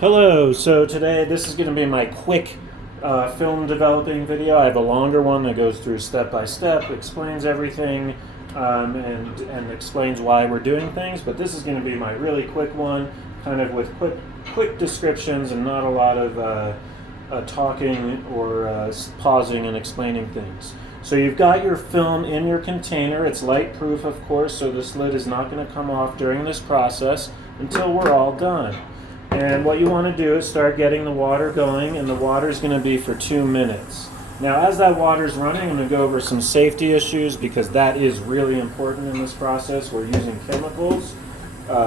Hello, so today this is going to be my quick film developing video. I have a longer one that goes through step by step, explains everything, and explains why we're doing things, but this is going to be my really quick one, kind of with quick descriptions and not a lot of talking or pausing and explaining things. So you've got your film in your container. It's light proof, of course, so this lid is not going to come off during this process until we're all done. And what you want to do is start getting the water going, and the water is going to be for 2 minutes. Now, as that water is running, I'm going to go over some safety issues because that is really important in this process. We're using chemicals,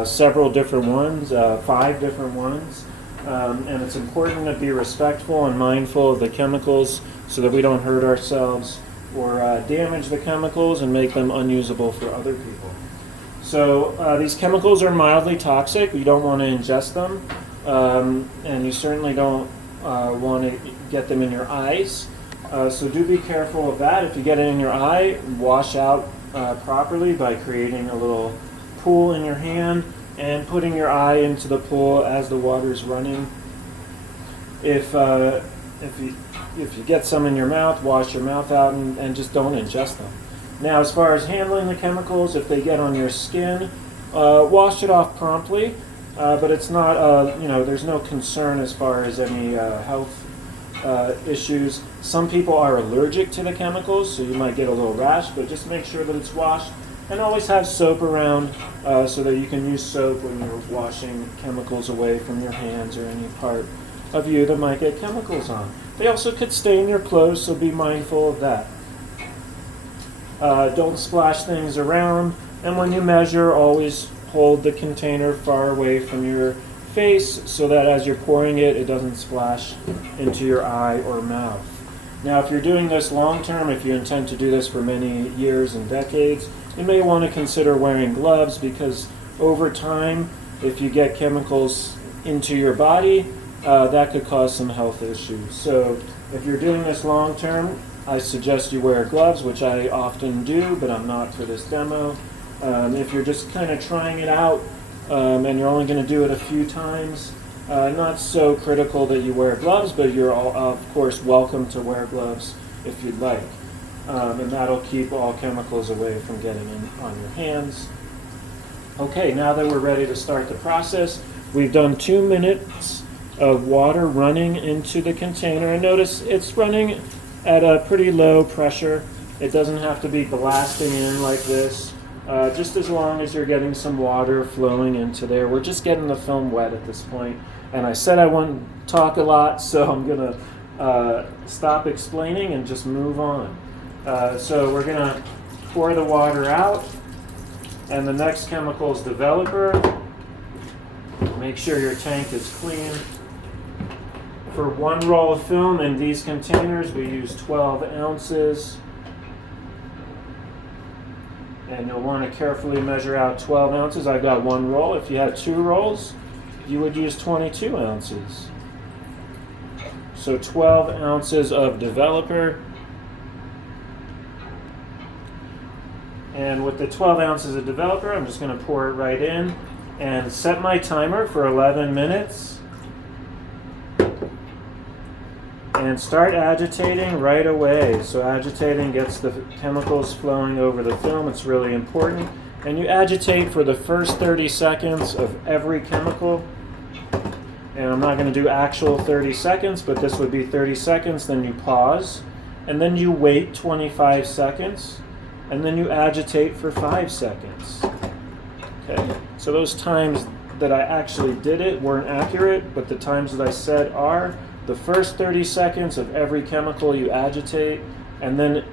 several different ones, 5 different ones, and it's important to be respectful and mindful of the chemicals so that we don't hurt ourselves or damage the chemicals and make them unusable for other people. So these chemicals are mildly toxic. You don't want to ingest them, and you certainly don't want to get them in your eyes. So do be careful of that. If you get it in your eye, wash out properly by creating a little pool in your hand and putting your eye into the pool as the water is running. If you get some in your mouth, wash your mouth out and just don't ingest them. Now, as far as handling the chemicals, if they get on your skin, wash it off promptly, but it's not, there's no concern as far as any health issues. Some people are allergic to the chemicals, so you might get a little rash, but just make sure that it's washed, and always have soap around so that you can use soap when you're washing chemicals away from your hands or any part of you that might get chemicals on. They also could stain your clothes, so be mindful of that. Don't splash things around, and when you measure, always hold the container far away from your face so that as you're pouring it, it doesn't splash into your eye or mouth. Now, if you're doing this long term, if you intend to do this for many years and decades, you may want to consider wearing gloves because over time, if you get chemicals into your body, that could cause some health issues. So if you're doing this long term, I suggest you wear gloves, which I often do, but I'm not for this demo. If you're just kind of trying it out and you're only going to do it a few times, not so critical that you wear gloves, but you're of course welcome to wear gloves if you'd like. And that'll keep all chemicals away from getting in on your hands. Okay, now that we're ready to start the process, we've done 2 minutes of water running into the container, and notice it's running at a pretty low pressure. It doesn't have to be blasting in like this, just as long as you're getting some water flowing into there. We're just getting the film wet at this point, and I said I wouldn't talk a lot, so I'm gonna stop explaining and just move on. So we're gonna pour the water out, and the next chemical is developer. Make sure your tank is clean. For 1 roll of film in these containers, we use 12 ounces. And you'll want to carefully measure out 12 ounces. I've got 1 roll. If you had 2 rolls, you would use 22 ounces. So 12 ounces of developer. And with the 12 ounces of developer, I'm just going to pour it right in and set my timer for 11 minutes. And start agitating right away. So agitating gets the chemicals flowing over the film. It's really important. And you agitate for the first 30 seconds of every chemical. And I'm not going to do actual 30 seconds, but this would be 30 seconds. Then you pause. And then you wait 25 seconds. And then you agitate for 5 seconds. Okay. So those times that I actually did it weren't accurate, but the times that I said are. The first 30 seconds of every chemical you agitate, and then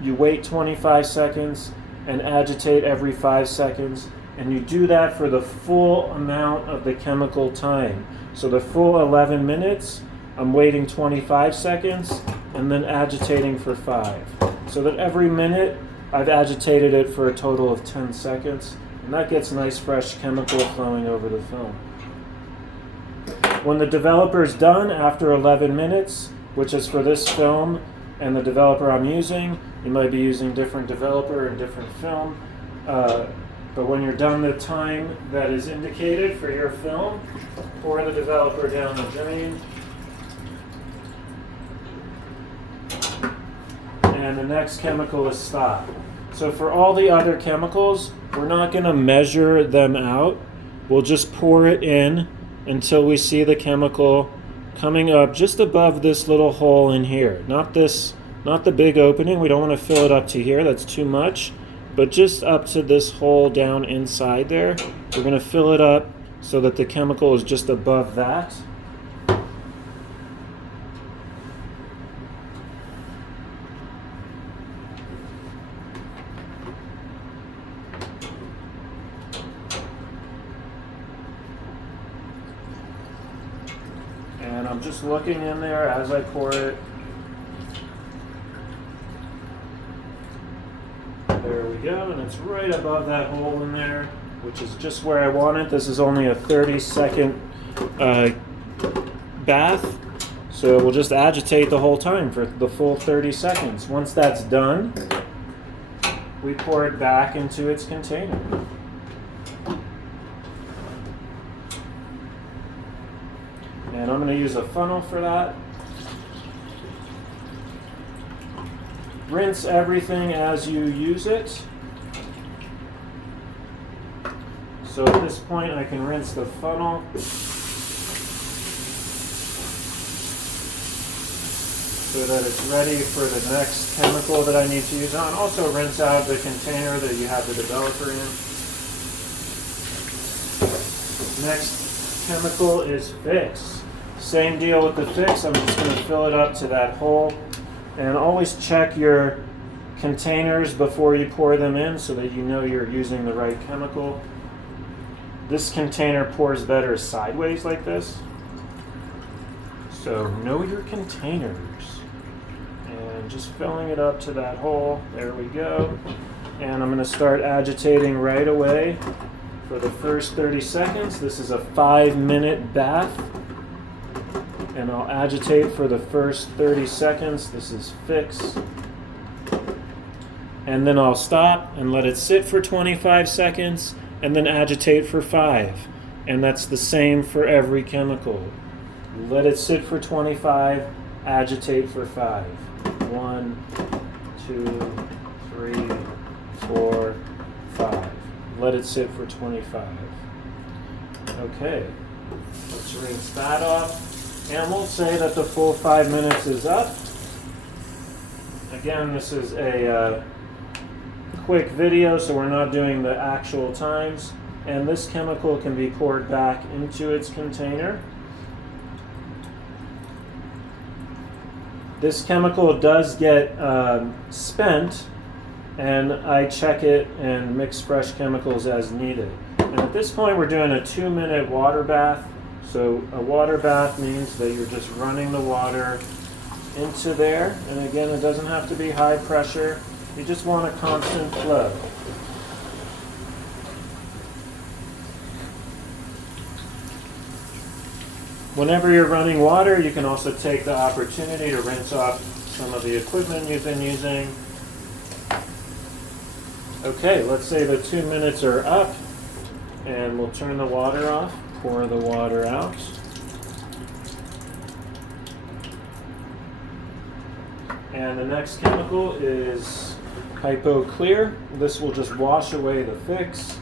you wait 25 seconds and agitate every 5 seconds, and you do that for the full amount of the chemical time. So the full 11 minutes, I'm waiting 25 seconds and then agitating for 5. So that every minute I've agitated it for a total of 10 seconds, and that gets nice fresh chemical flowing over the film. When the developer is done after 11 minutes, which is for this film and the developer I'm using, you might be using different developer and different film, but when you're done the time that is indicated for your film, pour the developer down the drain. And the next chemical is stop. So for all the other chemicals, we're not going to measure them out. We'll just pour it in until we see the chemical coming up just above this little hole in here. Not the big opening. We don't want to fill it up to here. That's too much. But just up to this hole down inside there. We're going to fill it up so that the chemical is just above that. And I'm just looking in there as I pour it. There we go, and it's right above that hole in there, which is just where I want it. This is only a 30-second bath, so we'll just agitate the whole time for the full 30 seconds. Once that's done, we pour it back into its container. And I'm going to use a funnel for that. Rinse everything as you use it. So at this point I can rinse the funnel. So that it's ready for the next chemical that I need to use on. Also rinse out the container that you have the developer in. Next chemical is Fix. Same deal with the Fix. I'm just going to fill it up to that hole. And always check your containers before you pour them in so that you know you're using the right chemical. This container pours better sideways like this. So know your containers. And just filling it up to that hole. There we go. And I'm going to start agitating right away for the first 30 seconds. This is a 5-minute bath. And I'll agitate for the first 30 seconds. This is Fix. And then I'll stop and let it sit for 25 seconds and then agitate for 5. And that's the same for every chemical. Let it sit for 25, agitate for 5. 1, 2, 3, 4, 5. Let it sit for 25. Okay, let's rinse that off. And we'll say that the full 5 minutes is up. Again, this is a quick video, so we're not doing the actual times. And this chemical can be poured back into its container. This chemical does get spent, and I check it and mix fresh chemicals as needed. And at this point, we're doing a 2-minute water bath. So a water bath means that you're just running the water into there. And again, it doesn't have to be high pressure. You just want a constant flow. Whenever you're running water, you can also take the opportunity to rinse off some of the equipment you've been using. Okay, let's say the 2 minutes are up, and we'll turn the water off. Pour the water out. And the next chemical is Hypo Clear. This will just wash away the Fix.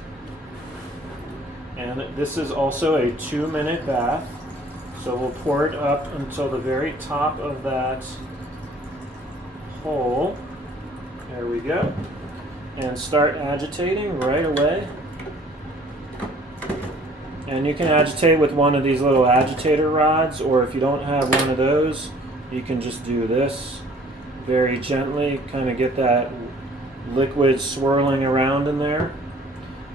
And this is also a 2-minute bath. So we'll pour it up until the very top of that hole. There we go. And start agitating right away. And you can agitate with one of these little agitator rods, or if you don't have one of those, you can just do this very gently, kind of get that liquid swirling around in there.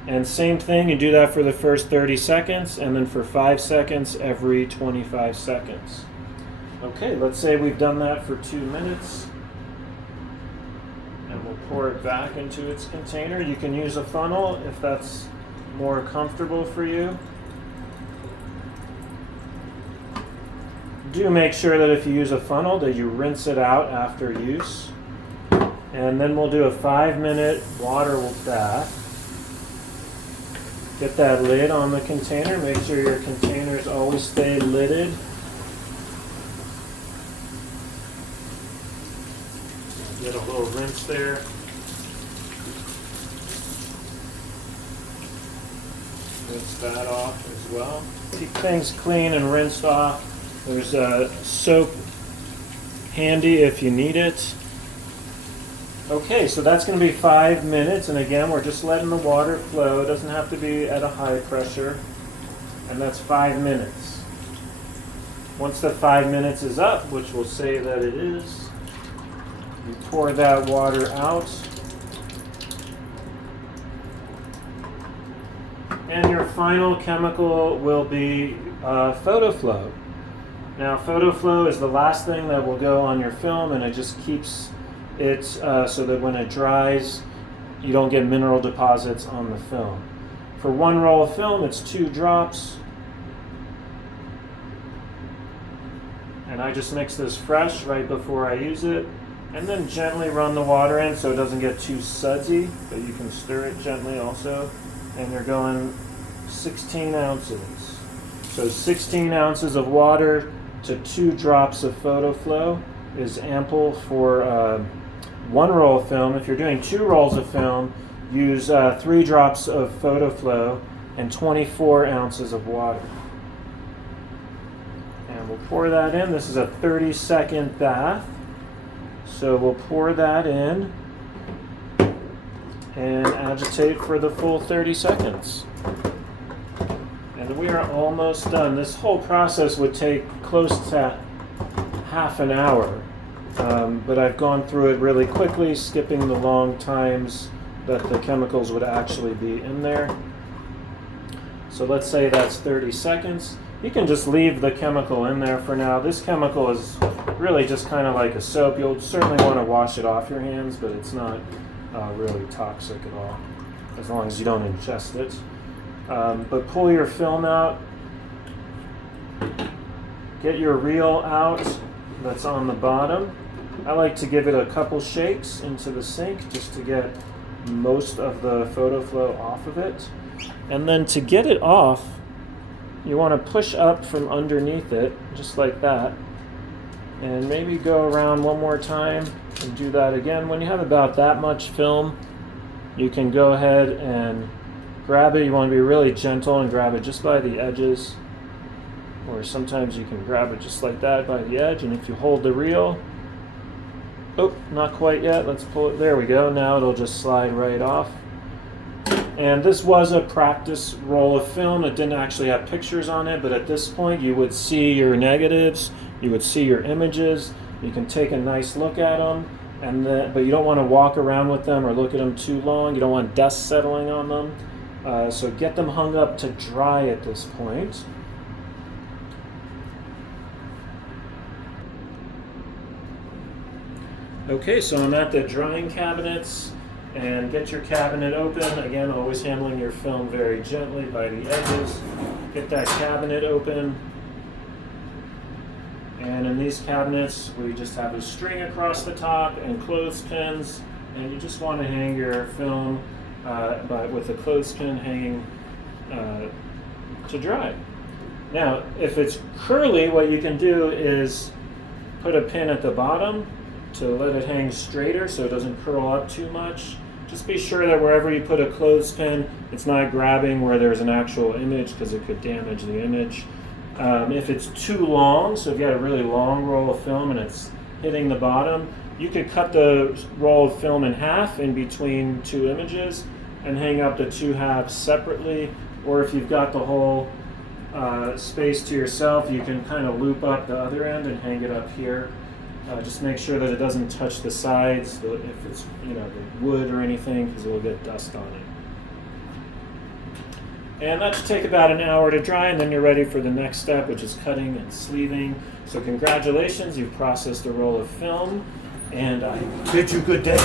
And same thing, you do that for the first 30 seconds, and then for 5 seconds every 25 seconds. Okay, let's say we've done that for 2 minutes. And we'll pour it back into its container. You can use a funnel if that's more comfortable for you. Do make sure that if you use a funnel that you rinse it out after use. And then we'll do a 5-minute water bath. Get that lid on the container. Make sure your containers always stay lidded. Get a little rinse there. Rinse that off as well. Keep things clean and rinsed off. There's soap handy if you need it. Okay, so that's going to be 5 minutes, and again, we're just letting the water flow. It doesn't have to be at a high pressure, and that's 5 minutes. Once the 5 minutes is up, which we'll say that it is, you pour that water out, and your final chemical will be PhotoFlow. Now, PhotoFlow is the last thing that will go on your film, and it just keeps it so that when it dries, you don't get mineral deposits on the film. For one roll of film, it's 2 drops. And I just mix this fresh right before I use it. And then gently run the water in so it doesn't get too sudsy, but you can stir it gently also. And you're going 16 ounces. So 16 ounces of water to 2 drops of PhotoFlow is ample for 1 roll of film. If you're doing 2 rolls of film, use 3 drops of PhotoFlow and 24 ounces of water. And we'll pour that in. This is a 30-second bath. So we'll pour that in and agitate for the full 30 seconds. And we are almost done. This whole process would take close to half an hour. But I've gone through it really quickly, skipping the long times that the chemicals would actually be in there. So let's say that's 30 seconds. You can just leave the chemical in there for now. This chemical is really just kind of like a soap. You'll certainly want to wash it off your hands, but it's not really toxic at all, as long as you don't ingest it. But pull your film out. Get your reel out that's on the bottom. I like to give it a couple shakes into the sink just to get most of the PhotoFlow off of it. And then to get it off, you want to push up from underneath it, just like that. And maybe go around one more time and do that again. When you have about that much film, you can go ahead and grab it. You want to be really gentle and grab it just by the edges. Or sometimes you can grab it just like that by the edge. And if you hold the reel, oh, not quite yet. Let's pull it. There we go. Now it'll just slide right off. And this was a practice roll of film. It didn't actually have pictures on it, but at this point you would see your negatives, you would see your images. You can take a nice look at them, but you don't want to walk around with them or look at them too long. You don't want dust settling on them. So get them hung up to dry at this point. Okay, so I'm at the drying cabinets, and get your cabinet open. Again, always handling your film very gently by the edges. Get that cabinet open. And in these cabinets, we just have a string across the top and clothespins, and you just want to hang your film with the clothespin hanging to dry. Now, if it's curly, what you can do is put a pin at the bottom to let it hang straighter so it doesn't curl up too much. Just be sure that wherever you put a clothespin, it's not grabbing where there's an actual image, because it could damage the image. If it's too long, so if you had a really long roll of film and it's hitting the bottom, you could cut the roll of film in half in between 2 images and hang up the 2 halves separately. Or if you've got the whole space to yourself, you can kind of loop up the other end and hang it up here. Just make sure that it doesn't touch the sides, if it's the wood or anything, because it will get dust on it. And that should take about an hour to dry, and then you're ready for the next step, which is cutting and sleeving. So congratulations, you've processed a roll of film, and I bid you good day.